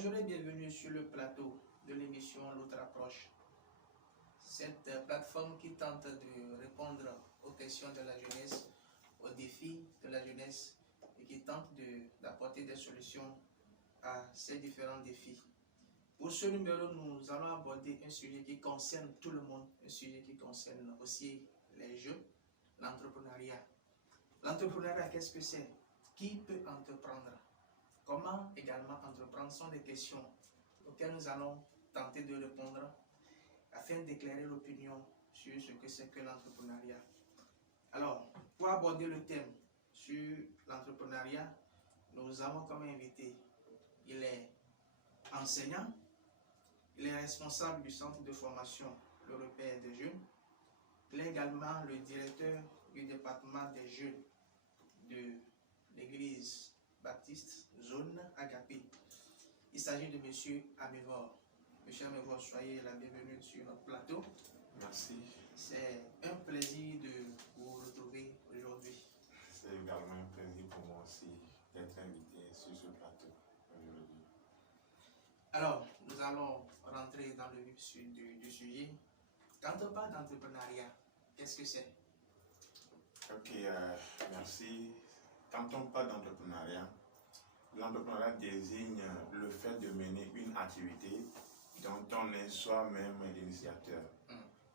Bonjour et bienvenue sur le plateau de l'émission L'autre approche. Cette plateforme qui tente de répondre aux questions de la jeunesse, aux défis de la jeunesse et qui tente d'apporter des solutions à ces différents défis. Pour ce numéro, nous allons aborder un sujet qui concerne tout le monde, un sujet qui concerne aussi les jeunes, l'entrepreneuriat. L'entrepreneuriat, qu'est-ce que c'est? Qui peut entreprendre? Comment également entreprendre sont des questions auxquelles nous allons tenter de répondre afin d'éclairer l'opinion sur ce que c'est que l'entrepreneuriat. Alors, pour aborder le thème sur l'entrepreneuriat, nous avons comme invité, il est enseignant, il est responsable du centre de formation Le Repère des Jeunes, il est également le directeur du département des jeunes de l'église baptiste zone Agapé. Il s'agit de M. Amévor. M. Amévor, soyez la bienvenue sur notre plateau. Merci. C'est un plaisir de vous retrouver aujourd'hui. C'est également un plaisir pour moi aussi d'être invité sur ce plateau aujourd'hui. Alors, nous allons rentrer dans le vif du sujet. Quand on parle d'entrepreneuriat, qu'est-ce que c'est? Ok, merci. Quand on parle d'entrepreneuriat, l'entrepreneuriat désigne le fait de mener une activité dont on est soi-même l'initiateur.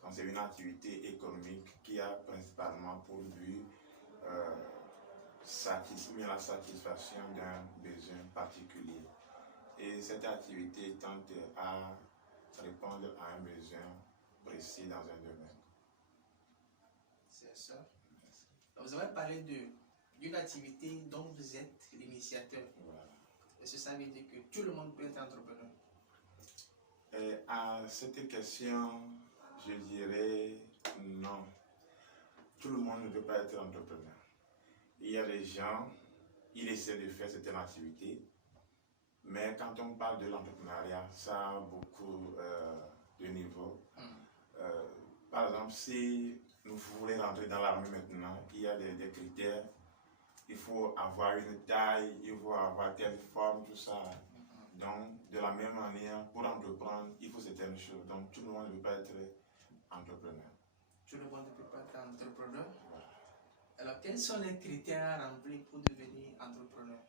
Donc c'est une activité économique qui a principalement pour but la satisfaction d'un besoin particulier. Et cette activité tente à répondre à un besoin précis dans un domaine. C'est ça. Vous avez parlé d'une activité dont vous êtes l'initiateur. Voilà. Est-ce que ça veut dire que tout le monde peut être entrepreneur? Et à cette question, je dirais non. Tout le monde ne peut pas être entrepreneur. Il y a des gens, ils essaient de faire certaines activités, mais quand on parle de l'entrepreneuriat, ça a beaucoup de niveaux. Par exemple, si nous voulons rentrer dans l'armée maintenant, il y a des critères. Il faut avoir une taille, il faut avoir telle forme, tout ça. Donc, de la même manière, pour entreprendre, il faut certaines choses. Donc, tout le monde ne peut pas être entrepreneur. Tout le monde ne peut pas être entrepreneur. Voilà. Alors, quels sont les critères à remplir pour devenir entrepreneur?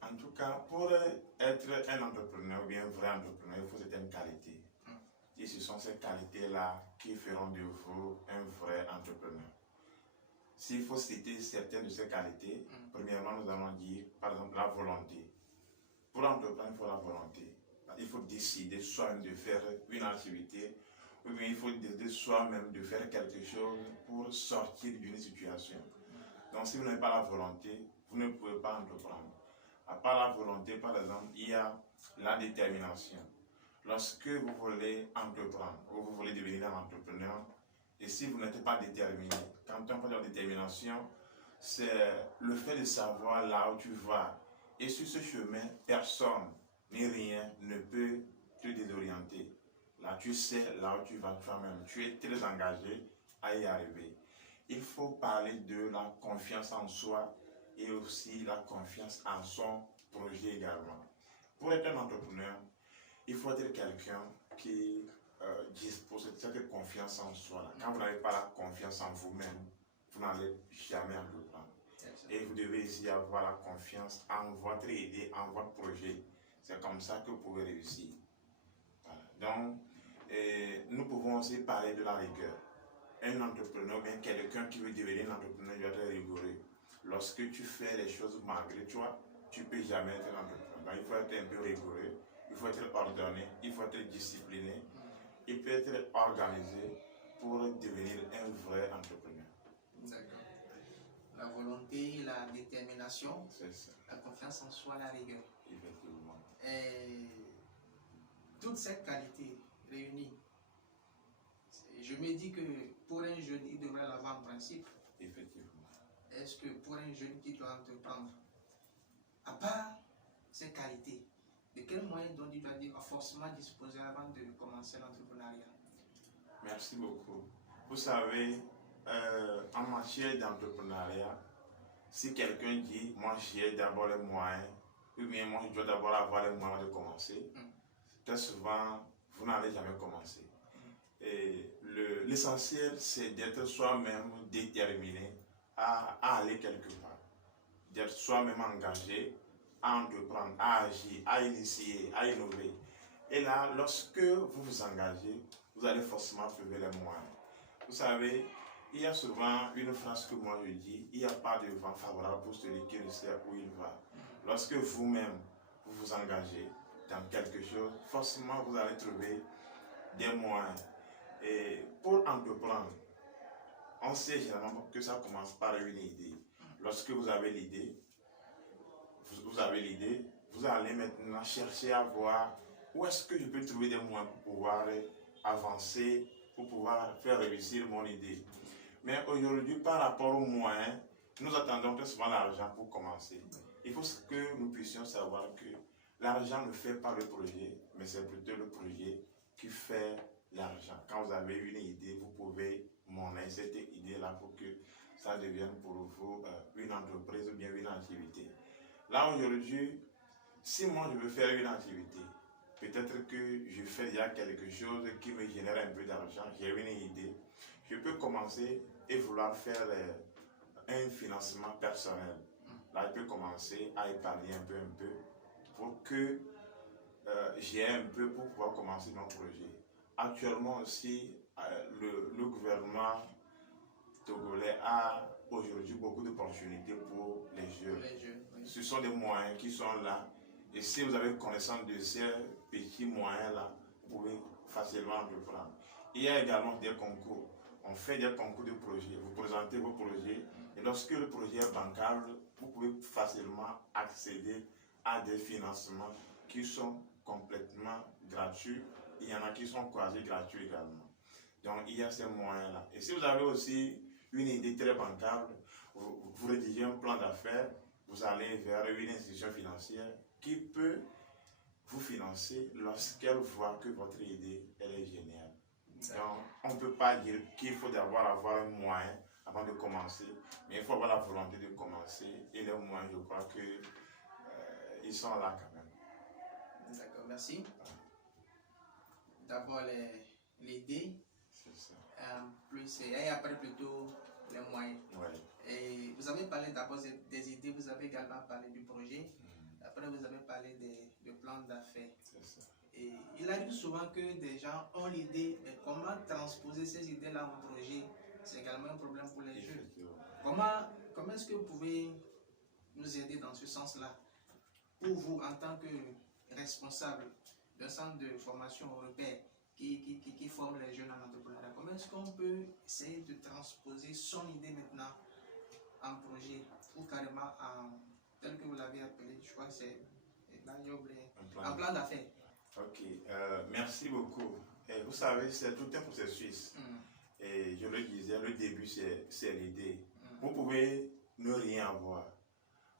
En tout cas, pour être un entrepreneur ou bien un vrai entrepreneur, il faut certaines qualités. Et ce sont ces qualités-là qui feront de vous un vrai entrepreneur. S'il faut citer certaines de ces qualités, premièrement, nous allons dire, par exemple, la volonté. Pour entreprendre, il faut la volonté. Il faut décider soi-même de faire une activité, ou bien il faut décider soi-même de faire quelque chose pour sortir d'une situation. Donc, si vous n'avez pas la volonté, vous ne pouvez pas entreprendre. À part la volonté, par exemple, il y a la détermination. Lorsque vous voulez entreprendre, ou vous voulez devenir un entrepreneur, et si vous n'êtes pas déterminé, quand on parle de détermination, c'est le fait de savoir là où tu vas. Et sur ce chemin, personne ni rien ne peut te désorienter. Là, tu sais là où tu vas toi-même. Tu es très engagé à y arriver. Il faut parler de la confiance en soi et aussi la confiance en son projet également. Pour être un entrepreneur, il faut être quelqu'un qui dispose de cette confiance en soi. Là. Quand vous n'avez pas la confiance en vous-même, vous n'allez jamais entreprendre. Et vous devez aussi avoir la confiance en votre idée, en votre projet. C'est comme ça que vous pouvez réussir. Voilà. Donc, nous pouvons aussi parler de la rigueur. Un entrepreneur, bien quelqu'un qui veut devenir un entrepreneur, doit être rigoureux. Lorsque tu fais les choses malgré toi, tu ne peux jamais être un entrepreneur. Donc, il faut être un peu rigoureux, il faut être ordonné, il faut être discipliné, il peut être organisé pour devenir un vrai entrepreneur. D'accord. La volonté, la détermination, ça. La confiance en soi, la rigueur. Effectivement. Et toutes ces qualités réunies, je me dis que pour un jeune, il devrait l'avoir en principe. Effectivement. Est-ce que pour un jeune qui doit entreprendre, à part ces qualités, de quels moyens dont il doit forcément disposer avant de commencer l'entrepreneuriat? Merci beaucoup. Vous savez, en matière d'entrepreneuriat, si quelqu'un dit, moi j'ai d'abord les moyens, ou bien moi je dois d'abord avoir les moyens de commencer, très souvent vous n'allez jamais commencer. Et l'essentiel c'est d'être soi-même déterminé à aller quelque part, d'être soi-même engagé à entreprendre, à agir, à initier, à innover. Et là, lorsque vous vous engagez, vous allez forcément trouver les moyens. Vous savez, il y a souvent une phrase que moi je dis, il n'y a pas de vent favorable pour celui qui ne sait où il va. Lorsque vous-même, vous vous engagez dans quelque chose, forcément vous allez trouver des moyens. Et pour entreprendre, on sait généralement que ça commence par une idée. Lorsque vous avez l'idée, vous allez maintenant chercher à voir où est-ce que je peux trouver des moyens pour pouvoir avancer, pour pouvoir faire réussir mon idée. Mais aujourd'hui, par rapport aux moyens, nous attendons très souvent l'argent pour commencer. Il faut que nous puissions savoir que l'argent ne fait pas le projet, mais c'est plutôt le projet qui fait l'argent. Quand vous avez une idée, vous pouvez monnaie cette idée-là pour que ça devienne pour vous une entreprise ou bien une activité. Là aujourd'hui, si moi je veux faire une activité, peut-être que je fais déjà quelque chose qui me génère un peu d'argent, j'ai une idée, je peux commencer et vouloir faire un financement personnel. Là, je peux commencer à épargner un peu pour que j'ai un peu pour pouvoir commencer mon projet. Actuellement aussi, le gouvernement togolais a aujourd'hui beaucoup d'opportunités pour les jeunes. Oui. Ce sont des moyens qui sont là. Et si vous avez connaissance de ces petits moyens-là, vous pouvez facilement entreprendre. Il y a également des concours. On fait des concours de projets. Vous présentez vos projets. Et lorsque le projet est bancable, vous pouvez facilement accéder à des financements qui sont complètement gratuits. Il y en a qui sont quasi gratuits également. Donc il y a ces moyens-là. Et si vous avez aussi une idée très bancable, vous rédigez un plan d'affaires, vous allez vers une institution financière qui peut vous financer lorsqu'elle voit que votre idée elle est géniale. Donc on ne peut pas dire qu'il faut d'abord avoir un moyen avant de commencer, mais il faut avoir la volonté de commencer et les moyens, je crois que ils sont là quand même. D'accord, merci. D'abord l'idée, et après plutôt les moyens. Ouais. Et vous avez parlé d'abord des idées, vous avez également parlé du projet, après vous avez parlé de plans d'affaires. Et il arrive souvent que des gens ont l'idée, mais comment transposer ces idées-là en projet, c'est également un problème pour les jeunes. Comment est-ce que vous pouvez nous aider dans ce sens-là, pour vous en tant que responsable d'un centre de formation européen qui forme les jeunes en entrepreneuriat? Comment est-ce qu'on peut essayer de transposer son idée maintenant en projet ou carrément tel que vous l'avez appelé, je crois que c'est un plan d'affaires? Ok, merci beaucoup. Et vous savez, c'est tout un processus. Et je le disais, le début c'est l'idée. Vous pouvez ne rien avoir.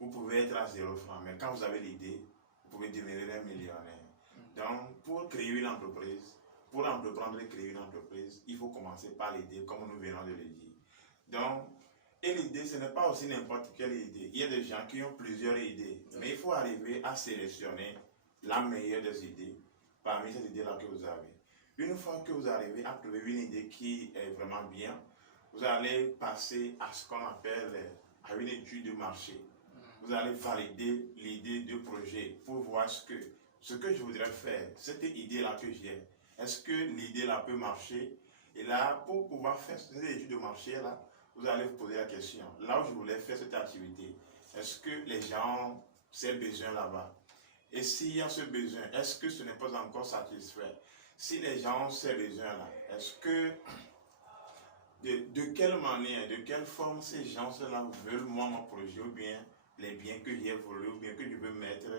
Vous pouvez être à 0 francs, mais quand vous avez l'idée, vous pouvez devenir un millionnaire. Donc, pour créer une entreprise, pour entreprendre et créer une entreprise, il faut commencer par l'idée, comme nous venons de le dire. Donc, et l'idée, ce n'est pas aussi n'importe quelle idée. Il y a des gens qui ont plusieurs idées, mais il faut arriver à sélectionner la meilleure des idées parmi ces idées-là que vous avez. Une fois que vous arrivez à trouver une idée qui est vraiment bien, vous allez passer à ce qu'on appelle à une étude de marché. Vous allez valider l'idée de projet pour voir ce que je voudrais faire, cette idée-là que j'ai. Est-ce que l'idée-là peut marcher? Et là, pour pouvoir faire cette étude de marché-là, vous allez vous poser la question. Là où je voulais faire cette activité, est-ce que les gens ont ces besoins là-bas? Et s'il y a ce besoin, est-ce que ce n'est pas encore satisfait? Si les gens ont ces besoins-là, est-ce que de quelle manière, de quelle forme ces gens-là veulent moi mon projet ou bien les biens que j'ai voulu ou bien que je veux mettre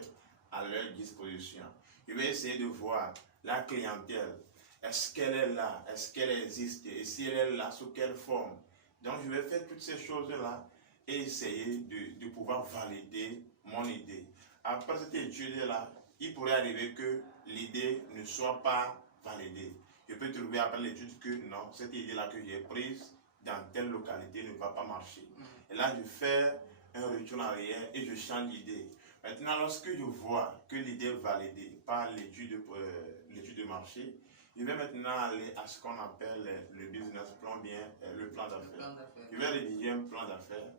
à leur disposition? Je vais essayer de voir la clientèle. Est-ce qu'elle est là? Est-ce qu'elle existe? Et si elle est là, sous quelle forme? Donc je vais faire toutes ces choses-là et essayer de pouvoir valider mon idée. Après cette étude-là, il pourrait arriver que l'idée ne soit pas validée. Je peux trouver après l'étude que non, cette idée-là que j'ai prise dans telle localité ne va pas marcher. Et là, je fais un retour en arrière et je change d'idée. Maintenant, lorsque je vois que l'idée est validée par l'étude de marché, je vais maintenant aller à ce qu'on appelle le business plan, bien le plan d'affaires. Je vais rédiger un plan d'affaires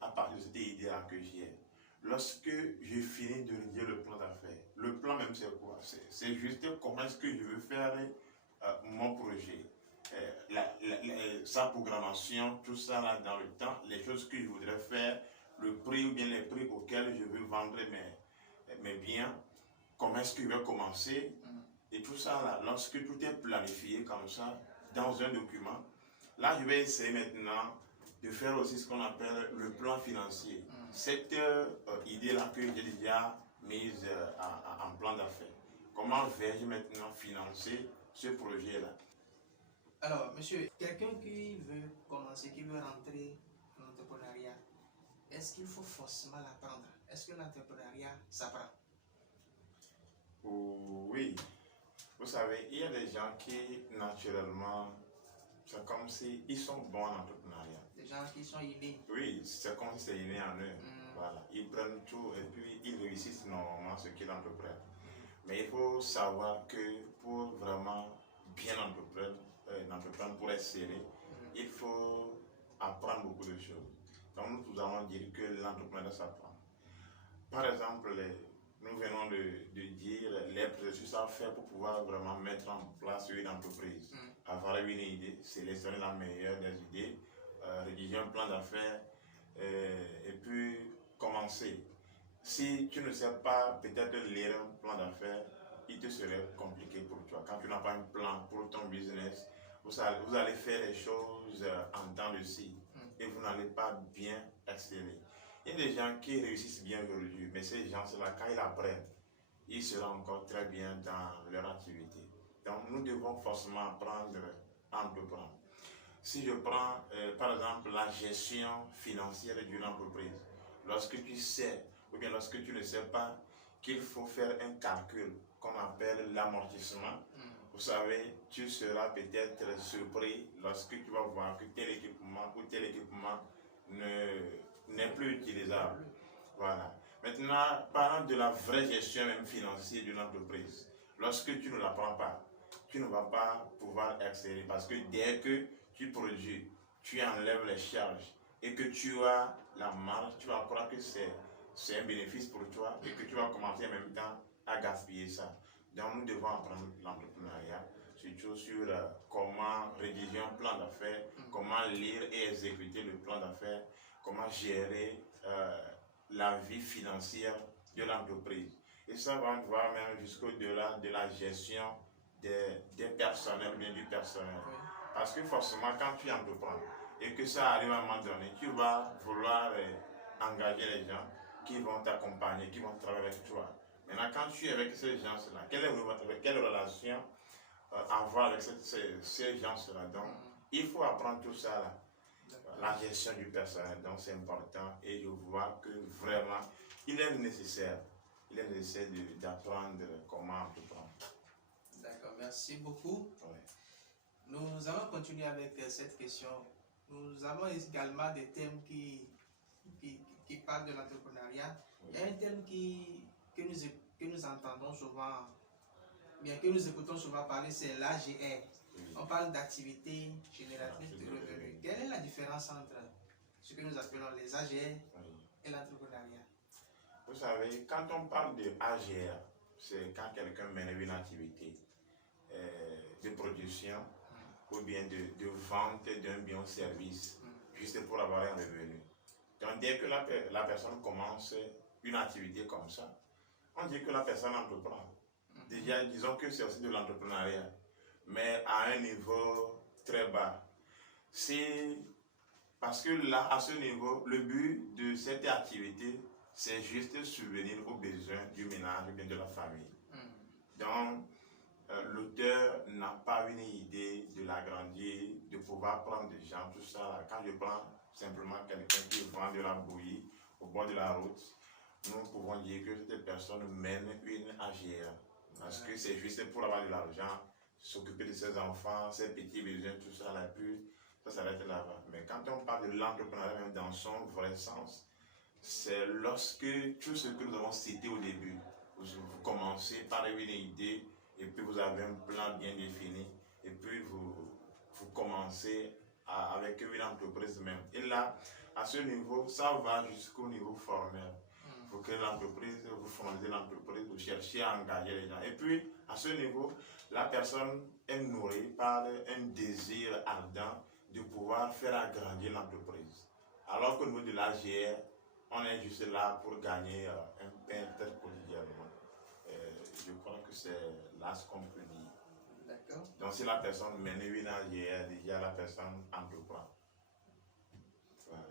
à partir de cette idée-là que j'ai. Lorsque je finis de rédiger le plan d'affaires, le plan même c'est quoi? C'est juste comment est-ce que je veux faire mon projet, sa programmation, tout ça là dans le temps, les choses que je voudrais faire, le prix ou bien les prix auxquels je veux vendre mes biens, comment est-ce que je vais commencer, et tout ça là, lorsque tout est planifié comme ça, dans un document, là je vais essayer maintenant de faire aussi ce qu'on appelle le plan financier. Cette idée-là que j'ai déjà mise en plan d'affaires. Comment vais-je maintenant financer ce projet-là? Alors, monsieur, quelqu'un qui veut commencer, qui veut rentrer dans l'entrepreneuriat, est-ce qu'il faut forcément l'apprendre? Est-ce que l'entrepreneuriat s'apprend? Oui. Vous savez, il y a des gens qui, naturellement, c'est comme si ils sont bons en entrepreneuriat. Des gens qui sont innés. Oui, c'est comme si c'est inné en eux. Voilà. Ils prennent tout et puis ils réussissent normalement ce qu'ils entreprennent. Mais il faut savoir que pour vraiment bien entreprendre, pour être serré, il faut apprendre beaucoup de choses. Donc nous allons dire que l'entrepreneuriat s'apprend. Par exemple, nous venons de dire les processus à faire pour pouvoir vraiment mettre en place une entreprise. Avoir une idée, sélectionner la meilleure des idées, rédiger un plan d'affaires et puis commencer. Si tu ne sais pas peut-être lire un plan d'affaires, il te serait compliqué pour toi. Quand tu n'as pas un plan pour ton business, vous allez faire les choses en temps de scie et vous n'allez pas bien exceller. Il y a des gens qui réussissent bien aujourd'hui, mais ces gens-là, quand ils apprennent, ils seront encore très bien dans leur activité. Donc, nous devons forcément apprendre à entreprendre. Si je prends, par exemple, la gestion financière d'une entreprise, lorsque tu sais, ou bien lorsque tu ne sais pas qu'il faut faire un calcul qu'on appelle l'amortissement, vous savez, tu seras peut-être surpris lorsque tu vas voir que tel équipement ou tel équipement n'est plus utilisable. Voilà. Maintenant, parlant de la vraie gestion même financière d'une entreprise, lorsque tu ne l'apprends pas, tu ne vas pas pouvoir exceller parce que dès que tu produis, tu enlèves les charges et que tu as la marge, tu vas croire que c'est un bénéfice pour toi et que tu vas commencer en même temps à gaspiller ça. Donc nous devons apprendre l'entrepreneuriat, surtout sur comment rédiger un plan d'affaires, comment lire et exécuter le plan d'affaires, comment gérer la vie financière de l'entreprise. Et ça va voir même jusqu'au-delà de la gestion des personnels, bien du personnel. Parce que forcément, quand tu entreprends et que ça arrive à un moment donné, tu vas vouloir engager les gens qui vont t'accompagner, qui vont travailler avec toi. Maintenant, quand tu es avec ces gens-là, quelle relation avoir avec ces gens-là? Donc, il faut apprendre tout ça là. La gestion du personnel, donc c'est important et je vois que vraiment, il est nécessaire d'apprendre comment entreprendre. D'accord, merci beaucoup. Oui. Nous allons continuer avec cette question. Nous avons également des thèmes qui parlent de l'entrepreneuriat. Oui. Il y a un thème que nous entendons souvent, bien que nous écoutons souvent parler, c'est l'AGR. Oui. On parle d'activité génératrice de revenus. Quelle est la différence entre ce que nous appelons les AGR et l'entrepreneuriat? Vous savez, quand on parle de AGR, c'est quand quelqu'un mène une activité de production ou bien de vente d'un bien ou service juste pour avoir un revenu. Donc dès que la personne commence une activité comme ça, on dit que la personne entreprend. Déjà, disons que c'est aussi de l'entrepreneuriat, mais à un niveau très bas. Parce que là, à ce niveau, le but de cette activité, c'est juste subvenir aux besoins du ménage ou bien de la famille. Donc, l'auteur n'a pas une idée de l'agrandir, de pouvoir prendre des gens, tout ça. Là. Quand je prends simplement quelqu'un qui vend de la bouillie au bord de la route, nous pouvons dire que cette personne mène une AGR. Parce que c'est juste pour avoir de l'argent, s'occuper de ses enfants, ses petits besoins, tout ça, là, puis ça s'arrête là-bas. Mais quand on parle de l'entrepreneuriat, même dans son vrai sens, c'est lorsque tout ce que nous avons cité au début, vous commencez par une idée et puis vous avez un plan bien défini et puis vous commencez avec une entreprise même. Et là, à ce niveau, ça va jusqu'au niveau formel. Il faut que l'entreprise, vous fondez l'entreprise, vous cherchez à engager les gens. Et puis, à ce niveau, la personne est nourrie par un désir ardent de pouvoir faire agrandir l'entreprise. Alors qu'au niveau de l'AGR, on est juste là pour gagner un pain peut-être quotidiennement. Je crois que c'est là ce qu'on peut dire. D'accord. Donc si la personne mène une AGR, déjà la personne entreprend. Voilà.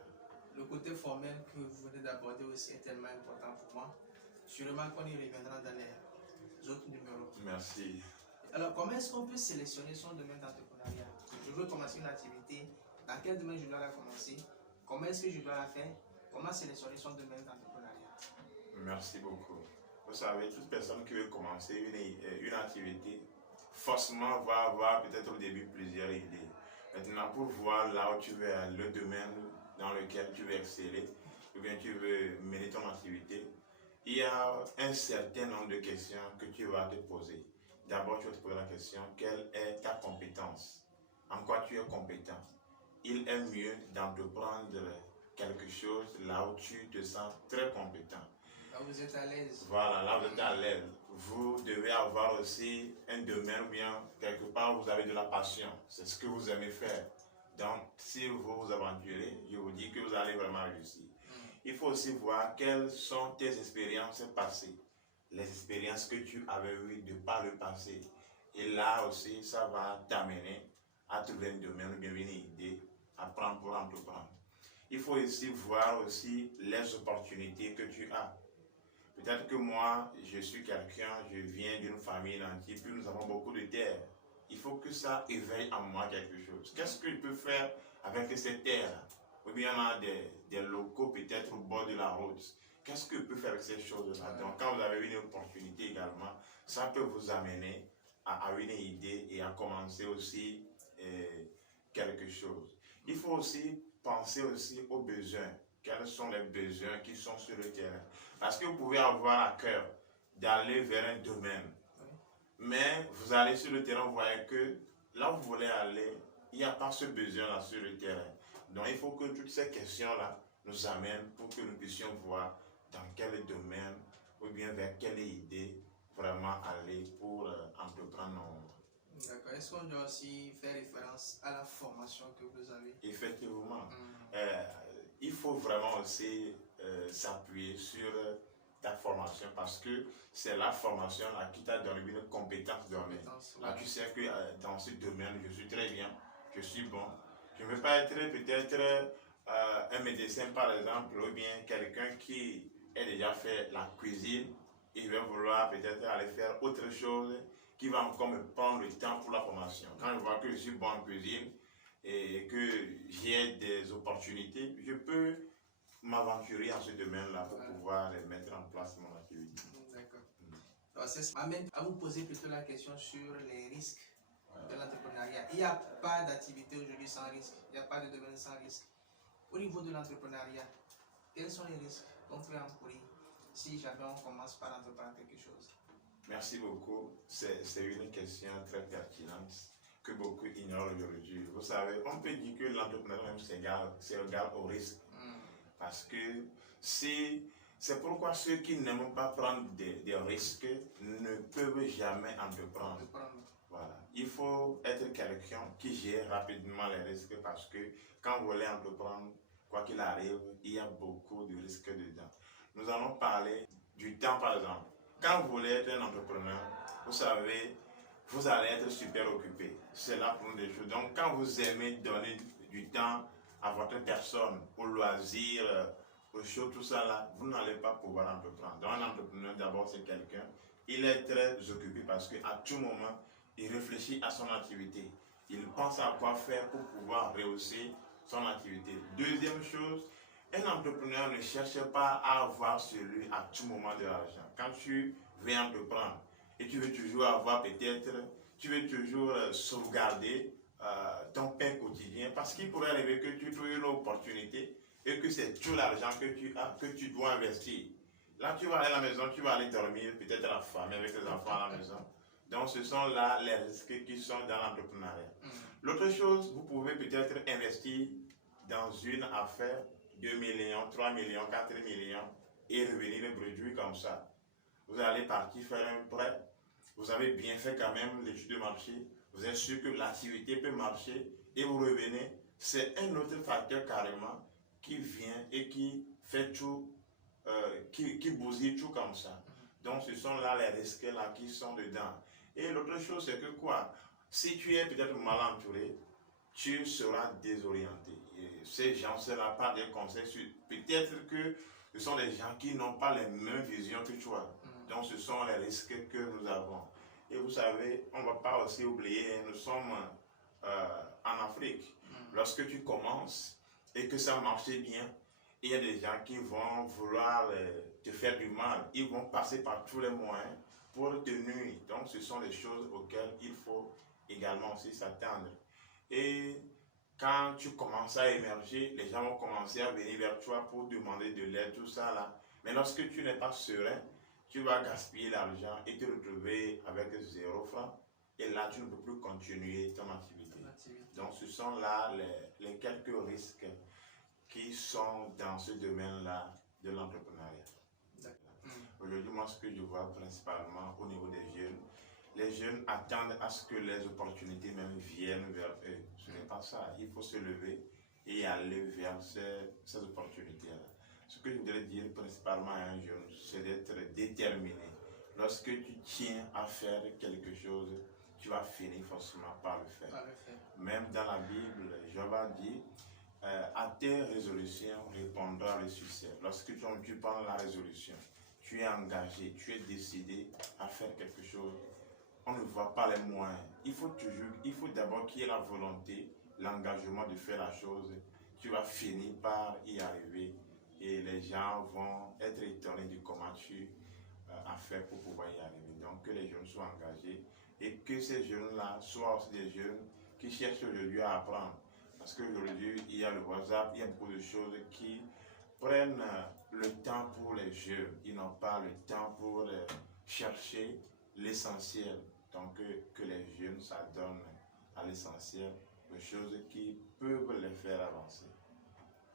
Le côté formel que vous venez d'aborder aussi est tellement important pour moi. Sûrement qu'on y reviendra dans les autres numéros. Merci. Alors, comment est-ce qu'on peut sélectionner son domaine d'entrepreneuriat? Je veux commencer une activité. Dans quel domaine je dois la commencer? Comment est-ce que je dois la faire? Comment sélectionner son domaine d'entrepreneuriat? Merci beaucoup. Vous savez, toute personne qui veut commencer une activité, forcément va avoir peut-être au début plusieurs idées. Maintenant, pour voir là où tu veux aller, le domaine dans lequel tu veux exceller, ou bien tu veux mener ton activité, il y a un certain nombre de questions que tu vas te poser. D'abord, tu vas te poser la question, quelle est ta compétence? En quoi tu es compétent? Il est mieux d'entreprendre quelque chose là où tu te sens très compétent. Là vous êtes à l'aise. Voilà, là vous êtes à l'aise. Vous devez avoir aussi un domaine où bien quelque part vous avez de la passion. C'est ce que vous aimez faire. Donc, si vous vous aventurez, je vous dis que vous allez vraiment réussir. Il faut aussi voir quelles sont tes expériences passées. Les expériences que tu avais eues de par le passé. Et là aussi, ça va t'amener à trouver un domaine ou bien une idée à prendre pour entreprendre. Il faut aussi voir aussi les opportunités que tu as. Peut-être que moi, je suis quelqu'un, je viens d'une famille nantie, puis nous avons beaucoup de terres. Il faut que ça éveille en moi quelque chose. Qu'est-ce que je peux faire avec ces terres? Ou bien on a des locaux peut-être au bord de la route. Qu'est-ce que je peux faire avec ces choses-là? Donc quand vous avez une opportunité également, ça peut vous amener à une idée et à commencer aussi quelque chose. Il faut aussi penser aussi aux besoins. Quels sont les besoins qui sont sur le terrain? Parce que vous pouvez avoir à cœur d'aller vers un domaine. Mais vous allez sur le terrain, vous voyez que là où vous voulez aller, il n'y a pas ce besoin-là sur le terrain. Donc il faut que toutes ces questions-là nous amènent pour que nous puissions voir dans quel domaine ou bien vers quelle idée vraiment aller pour entreprendre nos... D'accord. Est-ce qu'on doit aussi faire référence à la formation que vous avez? Effectivement. Il faut vraiment aussi s'appuyer sur ta formation parce que c'est la formation là, qui t'a donné une compétence donnée. Là, tu sais que dans ce domaine, je suis très bien, je suis bon. Je ne veux pas être peut-être un médecin, par exemple, ou bien quelqu'un qui a déjà fait la cuisine et va vouloir peut-être aller faire autre chose qui va encore me prendre le temps pour la formation. Quand je vois que je suis bon en cuisine et que j'ai des opportunités, je peux m'aventurer en ce domaine-là pour pouvoir mettre en place mon activité. D'accord. Donc, ça m'amène à vous poser plutôt la question sur les risques de l'entrepreneuriat. Il n'y a pas d'activité aujourd'hui sans risque. Il n'y a pas de domaine sans risque. Au niveau de l'entrepreneuriat, quels sont les risques qu'on peut encourir si jamais on commence par entreprendre quelque chose? Merci beaucoup. C'est une question très pertinente que beaucoup ignorent aujourd'hui. Vous savez, on peut dire que l'entrepreneuriat c'est égal au risque. Parce que c'est pourquoi ceux qui n'aiment pas prendre des risques ne peuvent jamais entreprendre. Voilà. Il faut être quelqu'un qui gère rapidement les risques parce que quand vous voulez entreprendre, quoi qu'il arrive, il y a beaucoup de risques dedans. Nous allons parler du temps par exemple. Quand vous voulez être un entrepreneur, vous savez, vous allez être super occupé. C'est là pour nous des choses. Donc quand vous aimez donner du temps à votre personne, au loisir, aux choses, tout ça là, vous n'allez pas pouvoir entreprendre. Donc un entrepreneur d'abord c'est quelqu'un, il est très occupé parce qu'à tout moment, il réfléchit à son activité. Il pense à quoi faire pour pouvoir réussir son activité. Deuxième chose, un entrepreneur ne cherche pas à avoir sur lui à tout moment de l'argent. Quand tu veux entreprendre et tu veux toujours avoir peut-être, tu veux toujours sauvegarder ton pain quotidien parce qu'il pourrait arriver que tu trouves une opportunité et que c'est tout l'argent que tu as, que tu dois investir. Là, tu vas aller à la maison, tu vas aller dormir, peut-être à la famille avec tes enfants à la maison. Donc, ce sont là les risques qui sont dans l'entrepreneuriat. L'autre chose, vous pouvez peut-être investir dans une affaire, 2 millions, 3 millions, 4 millions, et revenir le produit comme ça. Vous allez partir faire un prêt, vous avez bien fait quand même l'étude de marché, vous êtes sûr que l'activité peut marcher, et vous revenez. C'est un autre facteur carrément qui vient et qui fait tout, qui bousille tout comme ça. Donc ce sont là les risques là qui sont dedans. Et l'autre chose c'est que quoi, si tu es peut-être mal entouré, tu seras désorienté. Et ces gens-là, pas des conseils, peut-être que ce sont des gens qui n'ont pas les mêmes visions que toi. Donc ce sont les risques que nous avons. Et vous savez, on ne va pas aussi oublier, nous sommes en Afrique. Lorsque tu commences et que ça marche bien, il y a des gens qui vont vouloir te faire du mal. Ils vont passer par tous les moyens pour te nuire. Donc ce sont des choses auxquelles il faut également aussi s'attendre. Et quand tu commences à émerger, les gens vont commencer à venir vers toi pour demander de l'aide, tout ça là. Mais lorsque tu n'es pas serein, tu vas gaspiller l'argent et te retrouver avec 0 francs. Et là, tu ne peux plus continuer ton activité. Donc, ce sont là les quelques risques qui sont dans ce domaine-là de l'entrepreneuriat. Aujourd'hui, moi, ce que je vois principalement au niveau des jeunes, les jeunes attendent à ce que les opportunités même viennent vers eux. Ce n'est pas ça. Il faut se lever et aller vers ces opportunités-là. Ce que je voudrais dire principalement à un jeune, c'est d'être déterminé. Lorsque tu tiens à faire quelque chose, tu vas finir forcément par le faire. Même dans la Bible, Job a dit, à tes résolutions répondra le succès. Lorsque tu prends la résolution, tu es engagé, tu es décidé à faire quelque chose, on ne voit pas les moyens. Il faut d'abord qu'il y ait la volonté, l'engagement de faire la chose. Tu vas finir par y arriver et les gens vont être étonnés de comment tu as fait pour pouvoir y arriver. Donc que les jeunes soient engagés et que ces jeunes-là soient aussi des jeunes qui cherchent aujourd'hui à apprendre. Parce qu'aujourd'hui, il y a le WhatsApp, il y a beaucoup de choses qui prennent le temps pour les jeunes. Ils n'ont pas le temps pour chercher l'essentiel. Donc que les jeunes s'adonnent à l'essentiel, les choses qui peuvent les faire avancer.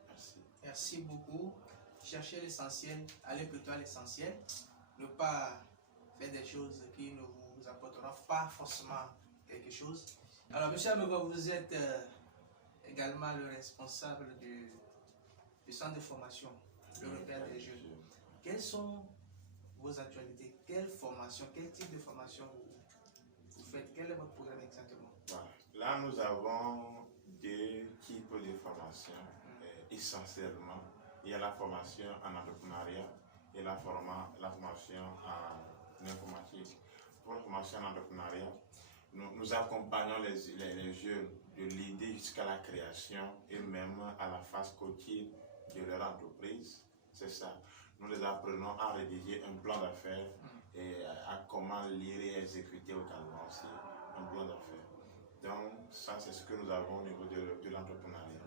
Merci. Merci beaucoup. Cherchez l'essentiel, allez plutôt à l'essentiel. Ne pas faire des choses qui ne vous apporteront pas forcément quelque chose. Alors, monsieur Ameva, vous êtes également le responsable du centre de formation, le repère des jeunes. Quelles sont vos actualités? Quelle formation, quel type de formation vous faites? Quel est votre programme exactement? Là, nous avons deux types de formations essentiellement. Il y a la formation en entrepreneuriat et la formation en informatique. Pour la formation en entrepreneuriat, nous accompagnons les jeunes de l'idée jusqu'à la création et même à la phase coaching de leur entreprise. C'est ça. Nous les apprenons à rédiger un plan d'affaires et à comment lire et exécuter également aussi un plan d'affaires. Donc, ça, c'est ce que nous avons au niveau de l'entrepreneuriat.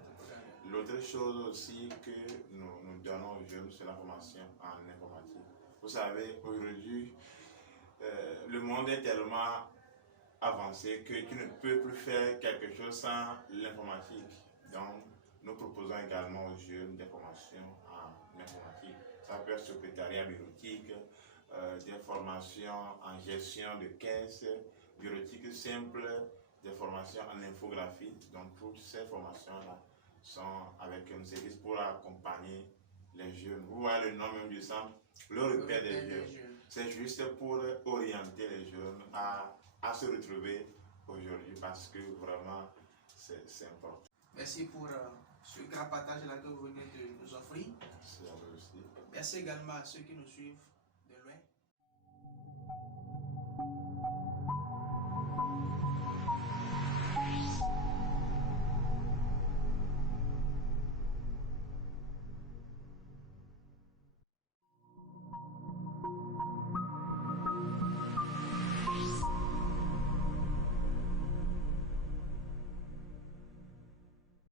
L'autre chose aussi que nous donnons aux jeunes, c'est la formation en informatique. Vous savez, aujourd'hui, le monde est tellement avancé que tu ne peux plus faire quelque chose sans l'informatique. Donc, nous proposons également aux jeunes des formations en informatique. Ça peut être secrétariat bureautique, des formations en gestion de caisse, bureautique simple, des formations en infographie. Donc, toutes ces formations-là sont avec un service pour accompagner les jeunes. Vous voyez le nom même du centre, le repère des jeunes. C'est juste pour orienter les jeunes à se retrouver aujourd'hui parce que vraiment c'est important. Merci pour ce grand partage là que vous venez de nous offrir. Merci à vous aussi. Merci également à ceux qui nous suivent